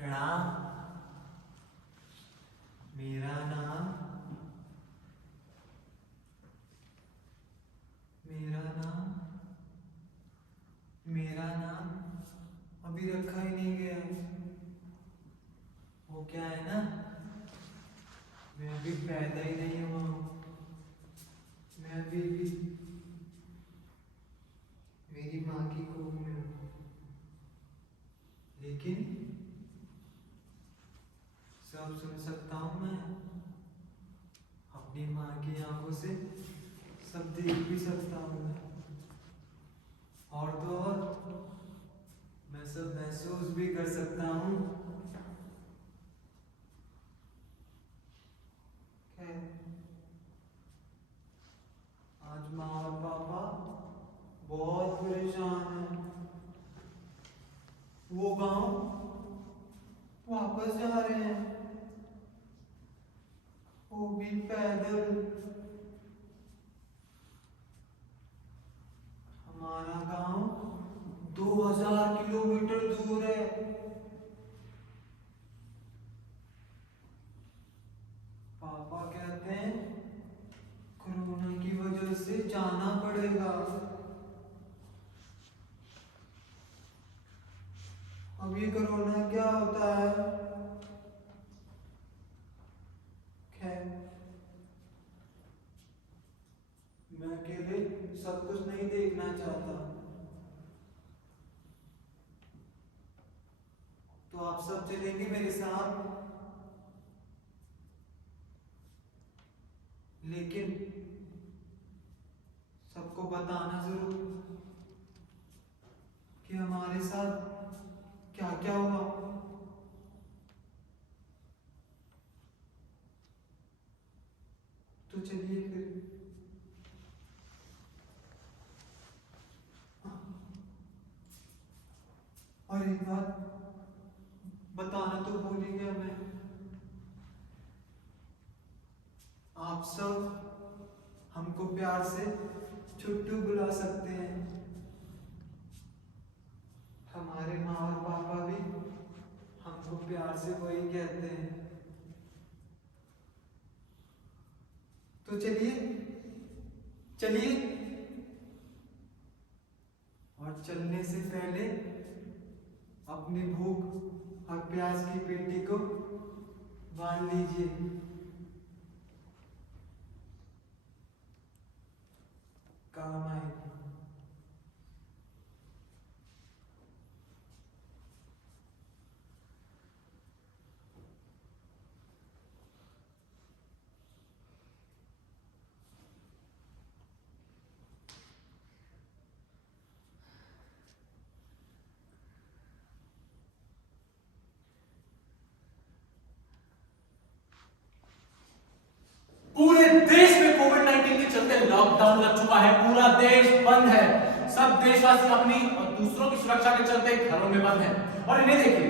प्रणाम। मेरा नाम मेरा नाम मेरा नाम अभी रखा ही नहीं गया है। वो क्या है ना, मैं अभी पैदा ही नहीं हुआ हूँ। मैं अभी भी मेरी माँ की कोख में हूँ। लेकिन सब सुन सकता हूँ मैं, अपनी माँ की आंखों से सब देख भी सकता हूँ मैं। और तो और मैं सब महसूस भी कर सकता हूँ। खैर, आज माँ और पापा बहुत परेशान हैं। वो गांव वापस जा रहे हैं, वो भी पैदल। हमारा गांव 2000 किलोमीटर दूर है। पापा कहते हैं कोरोना की वजह से जाना पड़ेगा। अब ये कोरोना क्या होता है? खैर, मैं अकेले सब कुछ नहीं देखना चाहता। तो आप सब चलेंगे मेरे साथ। लेकिन सबको बताना जरूर कि हमारे साथ क्या क्या हुआ। तो चलिए फिर। और एक बात बताना तो भूल ही गया मैं। आप सब हमको प्यार से छुट्टू बुला सकते हैं। हमारे माँ और पापा भी हमको प्यार से वही कहते हैं। तो चलिए चलिए। और चलने से पहले अपनी भूख और प्यास की पेटी को बांध लीजिए। काम आएगी। पूरे देश में कोविड-19 के चलते लॉकडाउन लग चुका है। पूरा देश बंद है। सब देशवासी अपनी और दूसरों की सुरक्षा के चलते घरों में बंद हैं। और इन्हें देखिए,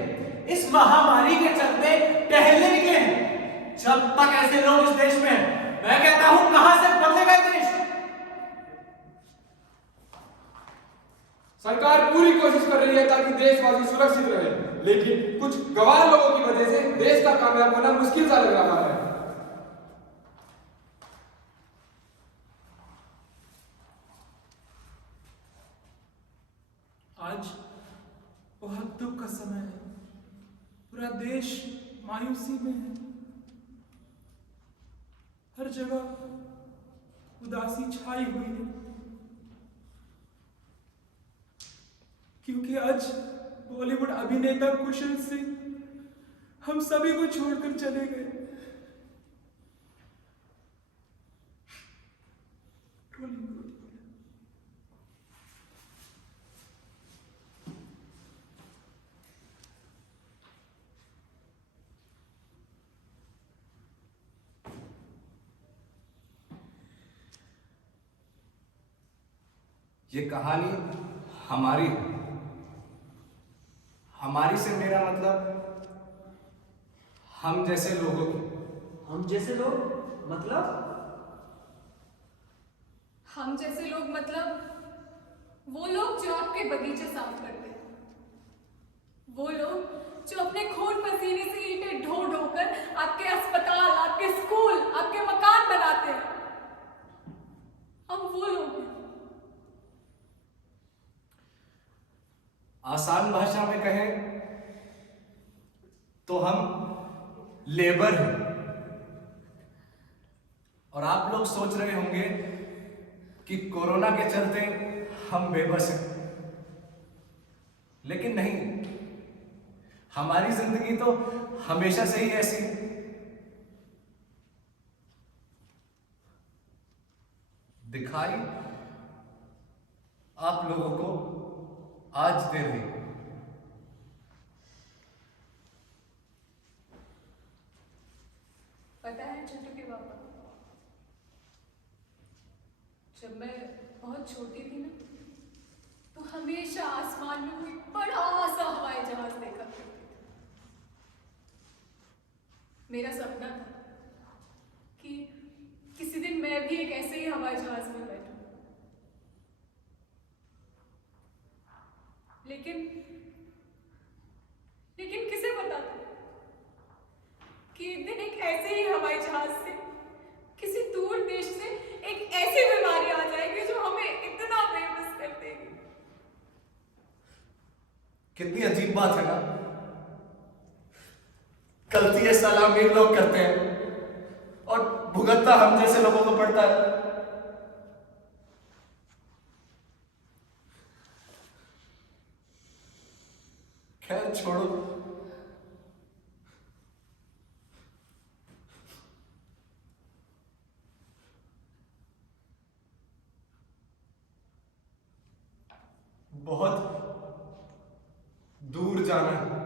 इस महामारी के चलते टहलने निकले हैं। जब तक ऐसे लोग इस देश में हैं, मैं कहता हूं कहां से बदलेगा ये देश। सरकार पूरी कोशिश कर रही है ताकि देशवासी सुरक्षित रहे, लेकिन कुछ गवार लोगों की वजह से देश का कामयाब होना मुश्किल सा लग रहा है। आज बहुत दुख का समय है। पूरा देश मायूसी में है। हर जगह उदासी छाई हुई है, क्योंकि आज बॉलीवुड अभिनेता कुशल सिंह हम सभी को छोड़कर चले गए। ये कहानी हमारी है। हमारी से मेरा मतलब हम जैसे लोगों की। हम जैसे लोग मतलब? हम जैसे लोग मतलब वो लोग जो आपके बगीचे साफ करते हैं, वो लोग जो अपने खून पसीने से ईंटें ढो ढो कर आपके अस्पताल, आपके स्कूल, आपके मकान बनाते हैं, हम वो लोग हैं। आसान भाषा में कहें तो हम लेबर हैं। और आप लोग सोच रहे होंगे कि कोरोना के चलते हम बेबस हैं, लेकिन नहीं, हमारी जिंदगी तो हमेशा से ही ऐसी है। दिखाई आप लोगों को आज दे रही है। पता है छोटू के पापा, जब मैं बहुत छोटी थी ना, तो हमेशा आसमान में कोई बड़ा सा हवाई जहाज देखा करती थी। मेरा सपना था कि किसी दिन मैं भी एक ऐसे ही हवाई जहाज में बैठूं। लेकिन किसे पता था कि एक दिन एक ऐसे ही हवाई जहाज से किसी दूर देश से एक ऐसी बीमारी आ जाएगी जो हमें इतना बेबस कर देगी। कितनी अजीब बात है ना, गलती ये साला अमीर लोग करते हैं और भुगतना हम जैसे लोगों को पड़ता है। खैर छोड़ो, बहुत दूर जाना है।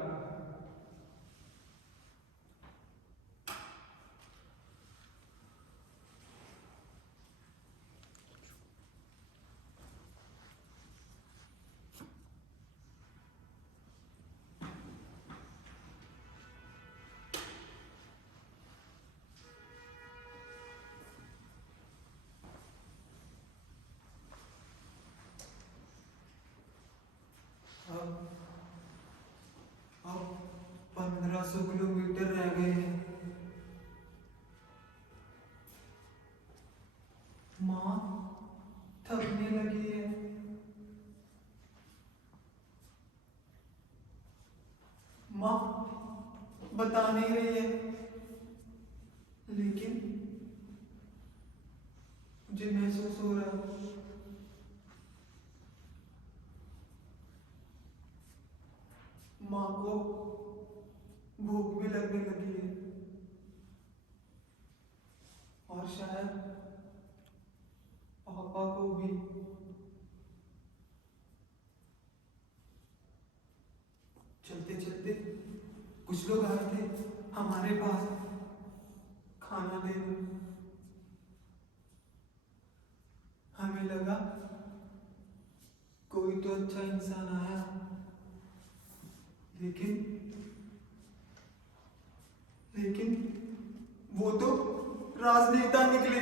अब 1500 किलोमीटर रह गए हैं। माँ थकने लगी है। माँ बता नहीं रही है, लेकिन मुझे महसूस हो रहा है। माँ को भूख भी लगने लगी है और शायद पापा को भी। चलते चलते कुछ लोग आए थे हमारे पास खाना देने। हमें लगा कोई तो अच्छा इंसान आया, लेकिन वो तो राजनेता निकले।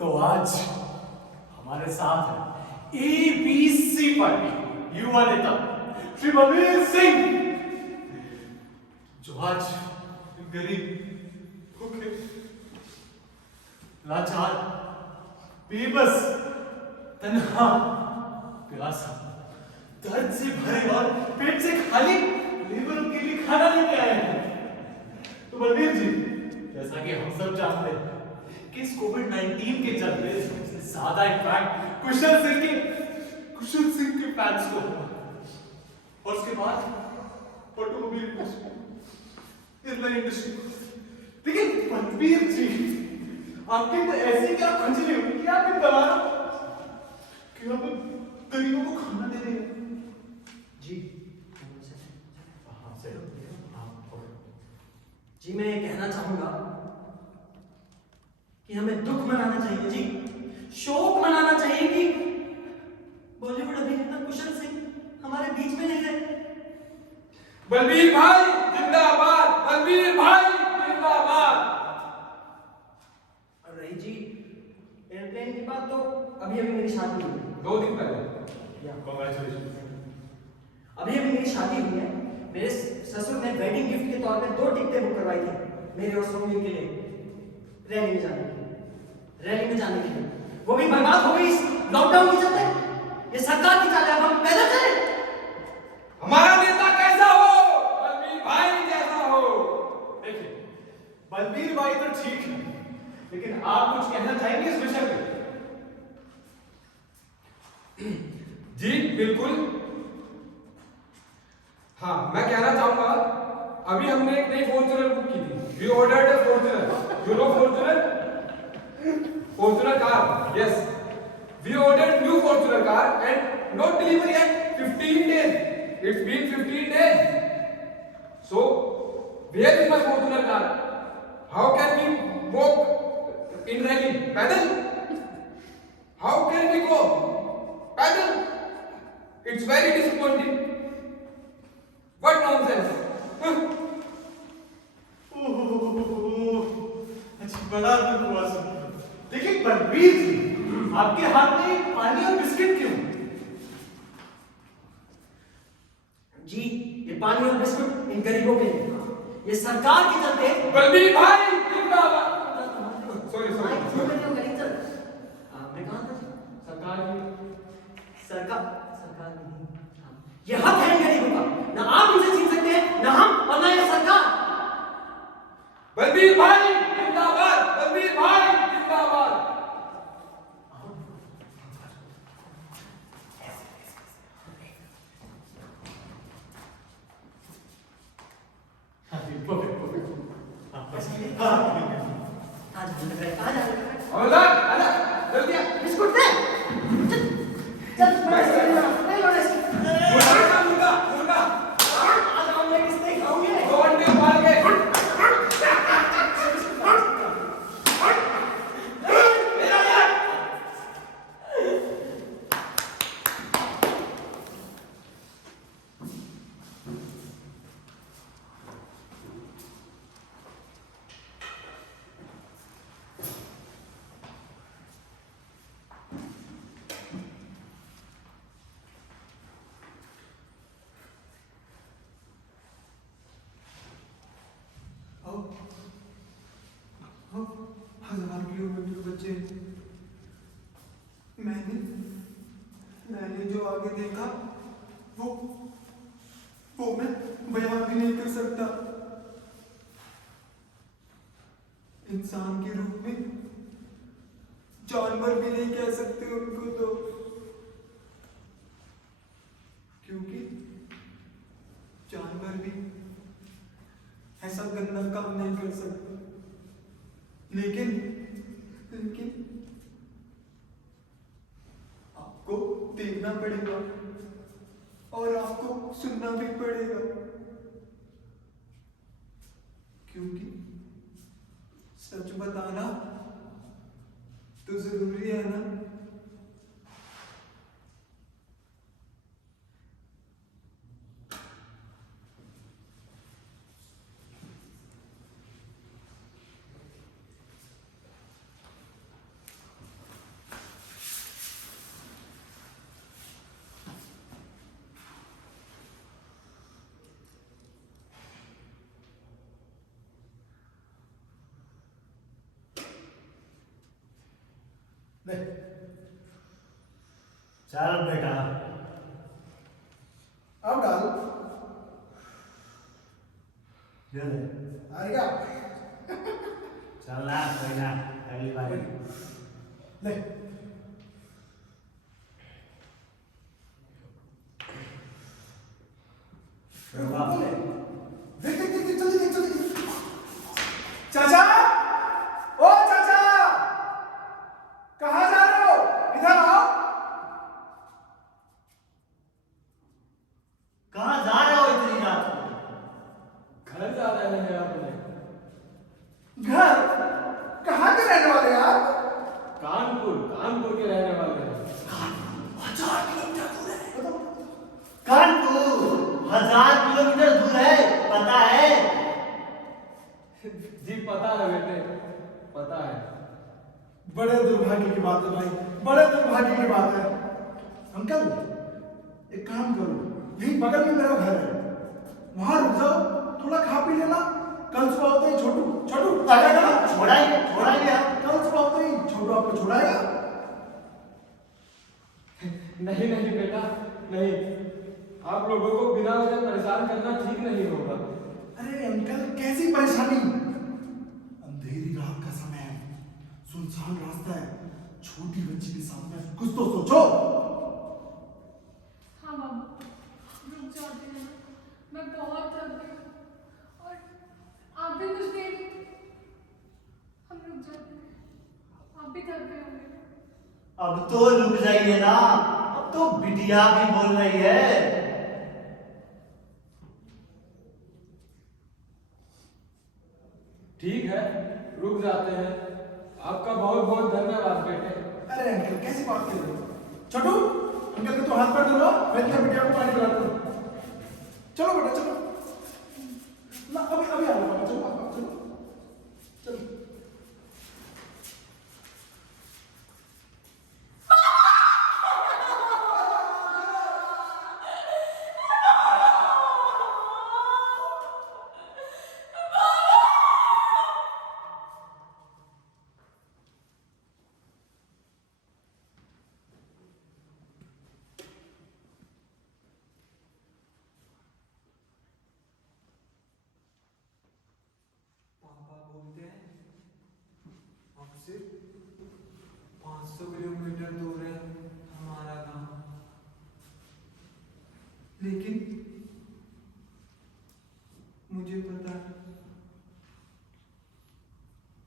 तो आज हमारे साथ है एबीसी पार्टी युवा नेता श्री बलबीर सिंह, जो आज गरीब, भूखे, लाचार, बेबस, तन्हा, प्यासा, दर्द से भरे और पेट से खाली लेबरों के लिए खाना लेके आए हैं। तो बलबीर जी, जैसा कि हम सब जानते हैं कि इस कोविड-19 के चलते सबसे ज्यादा इम्पैक्ट कुशल सिंह के फैंस को हुआ, और उसके बाद ऑटोमोबाइल इंडस्ट्री, एयरलाइन इंडस्ट्री। लेकिन बलबीर जी, आपके तो ऐसी क्या खंजरी होगी कि आप इन दलालों कि आप गरीबों को खाना दे रहे हैं? जी हाँ, सही। जी मैं ये कहना चाहूंगा कि हमें दुख मनाना चाहिए जी, शोक मनाना चाहिए कि बॉलीवुड अभिनेता कुशल सिंह हमारे बीच में नहीं रहे। बलबीर भाई जिंदाबाद, बलबीर भाई जिंदाबाद। और रही जी एयरप्लेन की बात, तो अभी अभी मेरी शादी हुई है। 2 दिन पहले। कांग्रेचुलेशन। अभी अभी मेरी शादी हुई है। मेरे ससुर ने वेडिंग गिफ्ट के तौर पे 2 टिकटें बुक करवाई थी मेरे और सोमवीर के लिए, रैली में जाने के लिए, वो भी बर्बाद हो गई इस लॉकडाउन के चलते। ये सरकार की चाल है, अब हम पैदल चले। हमारा नेता कैसा हो? बलबीर भाई जैसा हो। देखिए, बलबीर भाई तो ठीक है, लेकिन आप कुछ कहना चाहेंगे इस विषय पे? जी बिल्कुल। हाँ, मैं कहना चाहूंगा, अभी हमने एक नई फॉर्च्यूनर बुक की थी। We ordered a Fortuner. You know Fortuner? Fortuner car. Yes, we ordered new Fortuner car and not delivery at 15 days. It's been 15 days. So, where is my Fortuner car? How can we walk in rally? Pedal? How can we go? Pedal? It's very disappointing. What nonsense? अच्छा, बड़ा दुख हुआ सुनकर। लेकिन बलबीर जी, आपके हाथ में पानी और बिस्किट क्यों? जी ये पानी और बिस्कुट इन गरीबों के लिए, ये सरकार के चलते। बलबीर भाई जिंदाबाद। Sorry. मैं कहाँ था? सरकार की सरकार नहीं। ये हक है इन गरीबों का, ना आप इनसे छीन सकते हैं, ना हम और ना ये सरकार। बलबीर भाई जिंदाबाद, बलबीर भाई जिंदाबाद। जल्दी बिस्कुट दे। चल मुर्गा आज हम लोग किसने खाओगे? 2 अंडे उबाल के। हजार किलोमीटर बचे। मैंने जो आगे देखा वो मैं बयान भी नहीं कर सकता। इंसान के रूप में जानवर भी नहीं कह सकते उनको, तो क्योंकि जानवर भी ऐसा गंदा काम नहीं कर सकते। लेकिन आपको देखना पड़ेगा और आपको सुनना भी पड़ेगा, क्योंकि सच बताना तो जरूरी है ना। चल बेटा, अब डाल। दे दे। आएगा। चल ना, कोई ना, अगली बार ले। देख जल्दी। चाचा, ओ चाचा, कहाँ जा रहे हो? इधर आओ। कहाँ जा रहे हो इतनी रात को? घर जा रहे हैं अपने। घर कहाँ के रहने वाले यार? कानपुर के रहने वाले हैं। 1000 किलोमीटर दूर है, पता है? जी पता है बेटे, पता है। बड़े दुर्भाग्य की बात है भाई, बड़े दुर्भाग्य की बात है। अंकल, एक काम करो, यही बगल में मेरा घर है, वहां रुक जाओ, थोड़ा खा पी लेना। कल सुबह होते ही छोटू आ जाएगा ना? छोड़ाएंगे हम। कल सुबह होते ही छोटू आपको छुड़ाएगा। नहीं नहीं बेटा, नहीं। आप लोगों को बिना वजह परेशान करना ठीक नहीं होगा। अरे अंकल, कैसी परेशानी? अंधेरी रात का समय है, सुनसान रास्ता है, छोटी बच्ची के सामने कुछ तो सोचो। हाँ बाबू, रुक जाते हैं ना, मैं बहुत थक गई हूँ। और आप भी कुछ देर, हम रुक जाते हैं, आप भी थक गए होंगे। अब तो रुक जाइए ना, अब तो बिटिया भी बोल रही है। ठीक है, रुक जाते हैं। आपका बहुत बहुत धन्यवाद बेटे। अरे अंकल, कैसी बात कर रहे हो? छोटू, अंकल के तो हाथ पैर धुलवा, मैं क्या बिटिया को पानी पिलाता हूँ। चलो बेटा, चलो ना, अभी अभी आ रहा हूँ। चलो आप चलो चलो। पापा बोलते हैं अब से 500 किलोमीटर दूर है हमारा गांव, लेकिन मुझे पता है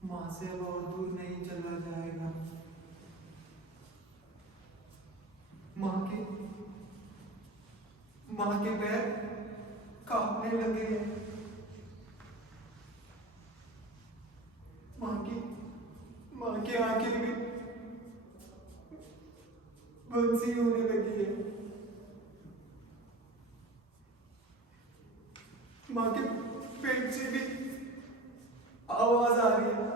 माँ से अब और दूर नहीं चला जाएगा। माँ के पैर कांपने लगे हैं। माँ की आंखें भी बंसी होने लगी है। माँ के पेट से भी आवाज आ रही है।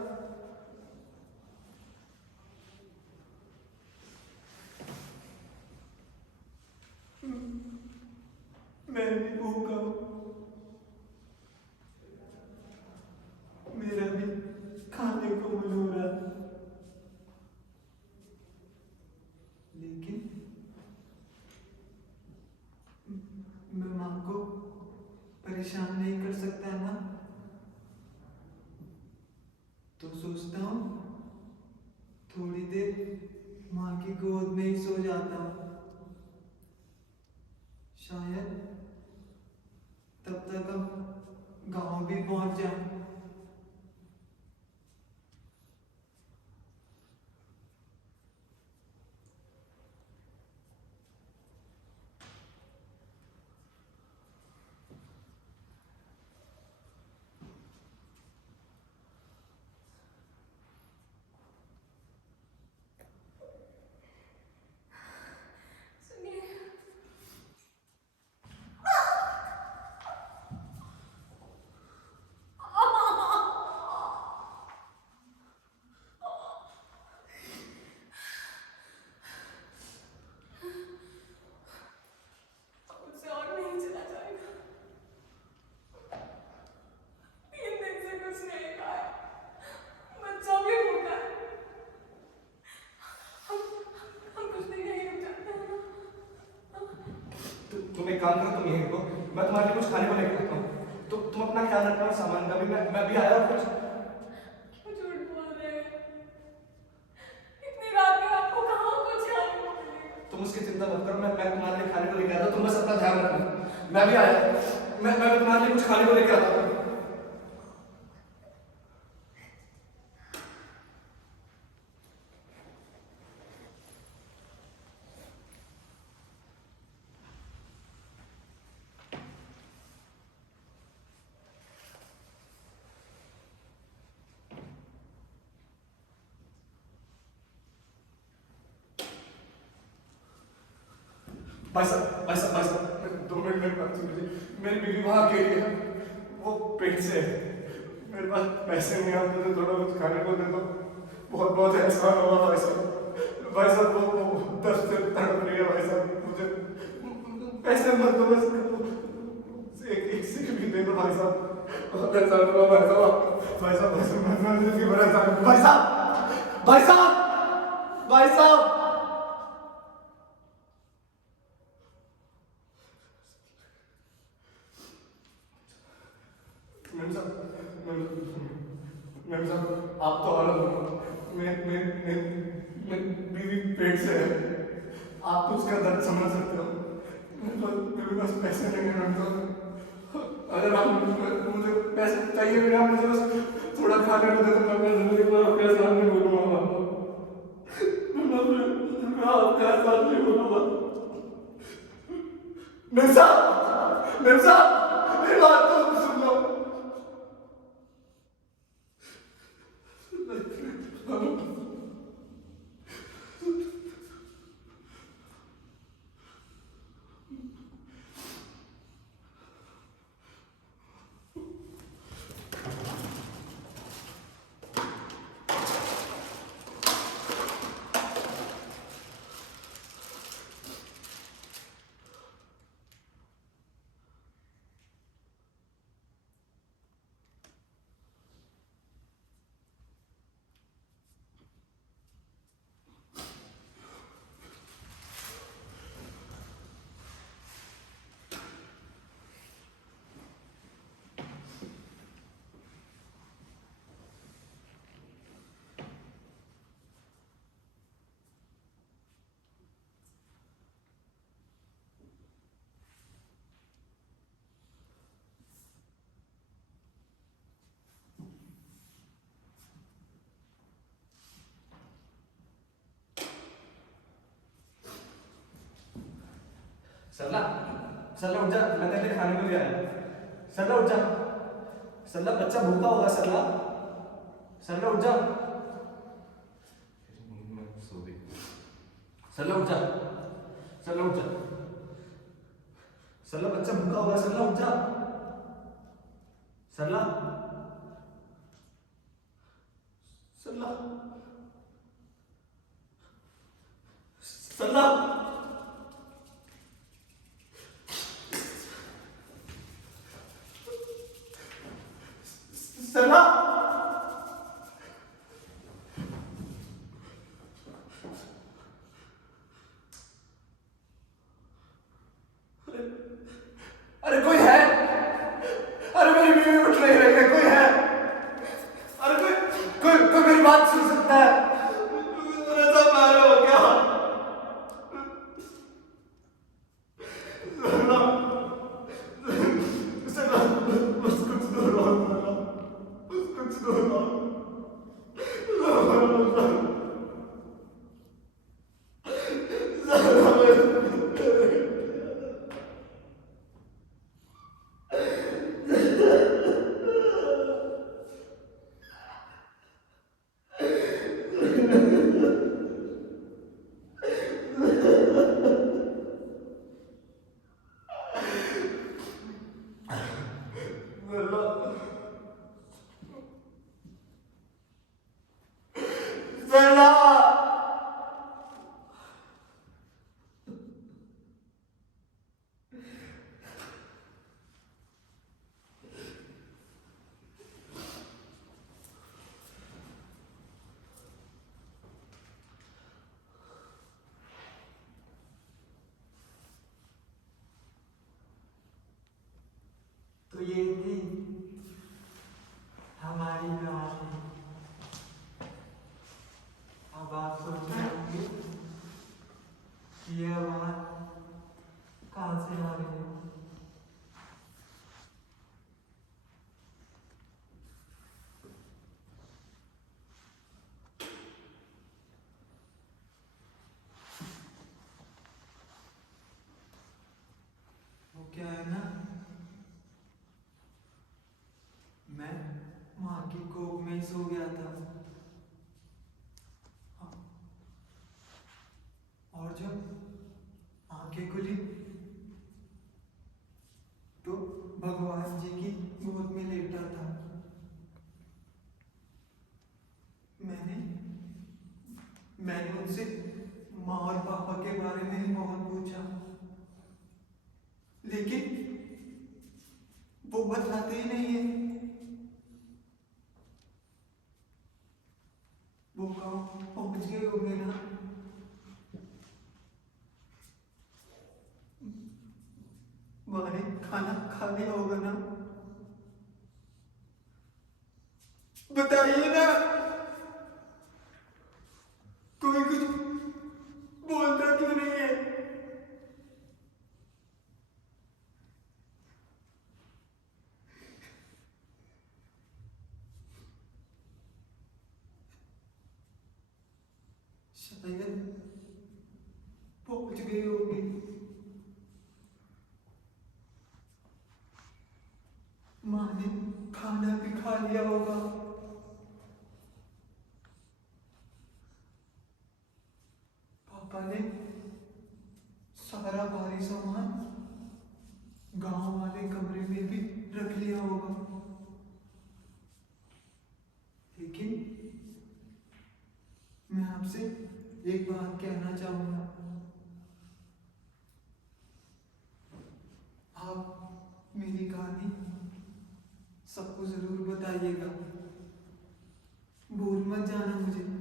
मैं भी भूखा हूँ, मेरा भी खाने को मन हो रहा है, लेकिन मैं माँ को परेशान नहीं कर सकता ना, तो सोचता हूँ थोड़ी देर माँ की गोद में ही सो जाता हूँ। शायद तब तक हम गांव भी पहुंच जाएं। सुनिए, मुझसे और नहीं चला जाएगा। 3 दिन से कुछ नहीं खाया, बच्चा भी भूखा है। हम कुछ दिन यहीं रुक जाते हैं ना। तुम एक काम करो, तुम यहीं रुको, मैं तुम्हारे लिए कुछ खाने को लेकर आता हूँ। तुम अपना ख्याल रखना और सामान का भी। मैं भी आया और कुछ। क्यों झूठ बोल रहे हैं? इतनी रात में आपको कहाँ कुछ खाने को मिलेगा? तुम उसकी चिंता मत करो, मैं तुम्हारे लिए खाने को लेकर आता हूँ। तुम बस अपना ध्यान रखना। मैं भी आया, मैं तुम्हारे लिए कुछ खाने को लेकर आता हूँ। भाई साहब, भाई साहब, भाई साहब, 2 मिनट मेरी बात सुन लीजिए। मेरी बीवी वहाँ अकेली है, वो पेट से है। मेरे पास पैसे नहीं आते, मुझे थोड़ा कुछ खाने को दे दो। बहुत बहुत एहसान होगा भाई साहब। भाई साहब, वो दर्द से तड़प रही है भाई साहब, मुझे पैसे मत दो, बस एक सीख भी दे दो भाई साहब। बहुत एहसान होगा भाई साहब। भाई साहब, भाई साहब, मैं जिंदगी भर एहसान। भाई साहब, भाई साहब, भाई साहब। मैम साहब, आप तो और मैं बीवी पेट से है, आप तो उसका दर्द समझ सकते हो। मेरे पास पैसे नहीं है मैम साहब। अगर आप मुझे पैसे चाहिए भी ना, मुझे बस थोड़ा खाने को दे दो, मैं जिंदगी भर आपके सामने बोलूँगा। मैं आपके सामने बोलूँगा। मैम साहब, मैम साहब, मेरी बात तो सुन लो। सरला, सरला उठ जा, मैं तेरे लिए खाने को ले आया। सरला उठ जा, सरला बच्चा भूखा होगा। सरला, सरला उठ जा। सरला उठ जा, सरला उठ जा, सरला बच्चा भूखा होगा। सरला उठ जा, सरला, सरला, सरला। सरला, अरे कोई है? अरे मेरी बीवी उठ नहीं रही है, कोई है? अरे कोई मेरी बात सुन सकता है? मेरा सब मारो हो गया। सरला, सरला, बस कुछ दूर और सरला, बस कुछ दूर और। तो ये थी हमारी कहानी। अब आप सोच रहे होंगे कि ये बात कहाँ से आ रही है। वो क्या है ना, मैं माँ की कोख में ही सो गया था। और जब आँख आंखें खुली तो भगवान जी की गोद में लेटा था। मैंने उनसे माँ और पापा के बारे में ही बहुत पूछा, लेकिन वो बताते ही नहीं है। वो गाँव पहुंच गए होंगे ना। माँ ने खाना खा लिया होगा ना। बताइए ना, कोई कुछ बोलता क्यों नहीं है? शायद पहुंच गई होगी। माँ ने खाना भी खा लिया होगा। पापा ने सारा भारी सामान गांव वाले कमरे में भी रख लिया होगा। लेकिन मैं आपसे एक बात कहना चाहूंगा। आप मेरी कहानी सबको जरूर बताइएगा। भूल मत जाना मुझे।